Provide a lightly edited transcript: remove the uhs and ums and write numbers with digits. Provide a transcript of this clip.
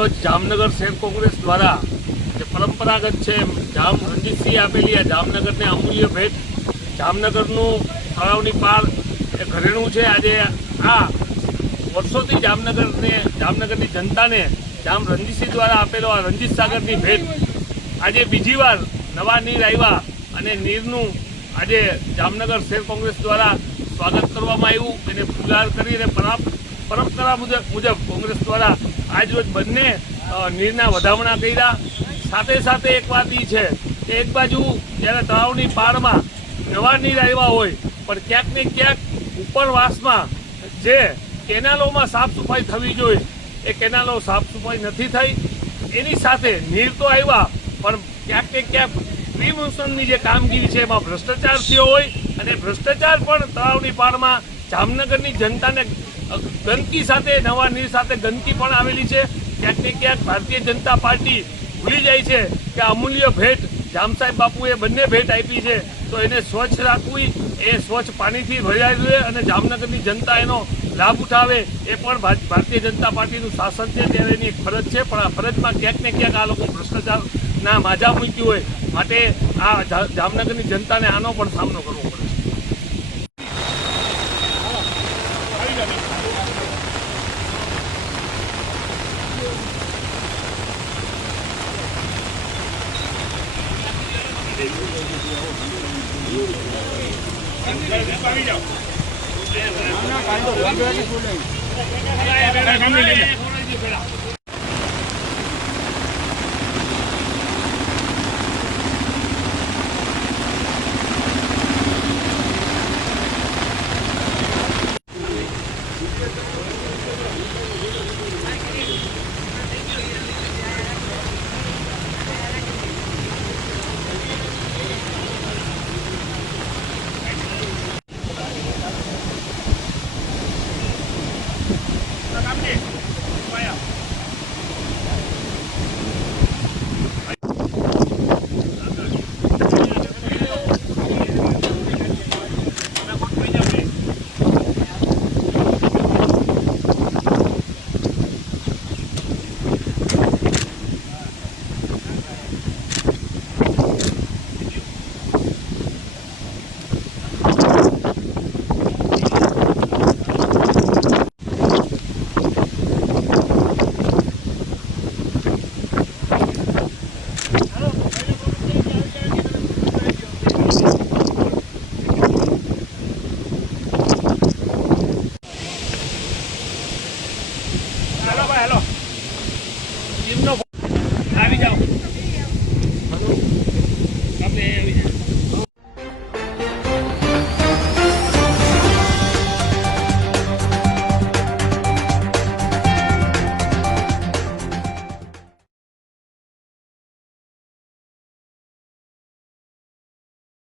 આજરોજ જામનગર શહેર કોંગ્રેસ દ્વારા જે પરંપરાગત છે જામ રણજીતસિંહ આપેલી આ જામનગરને અમૂલ્ય ભેટ, જામનગરનું તળાવની પાર એ ઘરેણું છે. આજે આ વર્ષોથી જામનગરની જનતાને જામ રણજીતસિંહ દ્વારા આપેલો આ રણજીત સાગરની ભેટ આજે બીજી વાર નવા નીર આવ્યા અને નીરનું આજે જામનગર શહેર કોંગ્રેસ દ્વારા સ્વાગત કરવામાં આવ્યું. એને ફુલહાર કરીને પરંપરા મુજબ કોંગ્રેસ દ્વારા આજરોજ બંને નીરના વધામણા કર્યા. સાથે સાથે એક વાત એ છે કે એક બાજુ જ્યારે તળાવની પાળમાં નવા નીર આવ્યા હોય પણ ક્યાંક ને ક્યાંક ઉપરવાસમાં જે કેનાલોમાં સાફ સફાઈ થવી જોઈએ એ કેનાલો સાફ સફાઈ નથી થઈ. એની સાથે નીર તો આવ્યા પણ ક્યાંક ને ક્યાંક પ્રી મોન્સૂનની જે કામગીરી છે એમાં ભ્રષ્ટાચાર થયો હોય અને ભ્રષ્ટાચાર પણ તળાવની પાળમાં જામનગરની જનતાને ગંદકી સાથે નવા નીર સાથે ગંદકી પણ આવેલી છે. ક્યાંક ને ક્યાંક ભારતીય જનતા પાર્ટી ભૂલી જાય છે કે અમૂલ્ય ભેટ જામ સાહેબ બાપુએ બંને ભેટ આપી છે તો એને સ્વચ્છ રાખવી, એ સ્વચ્છ પાણીથી ભરાઈ રહે અને જામનગરની જનતા એનો લાભ ઉઠાવે એ પણ ભારતીય જનતા પાર્ટીનું શાસન છે ત્યારે એની ફરજ છે. પણ આ ફરજમાં ક્યાંક ને ક્યાંક આ લોકો ભ્રષ્ટાચારના માજા મૂક્યું હોય માટે આ જામનગરની જનતાને આનો પણ સામનો કરવો પડે છે.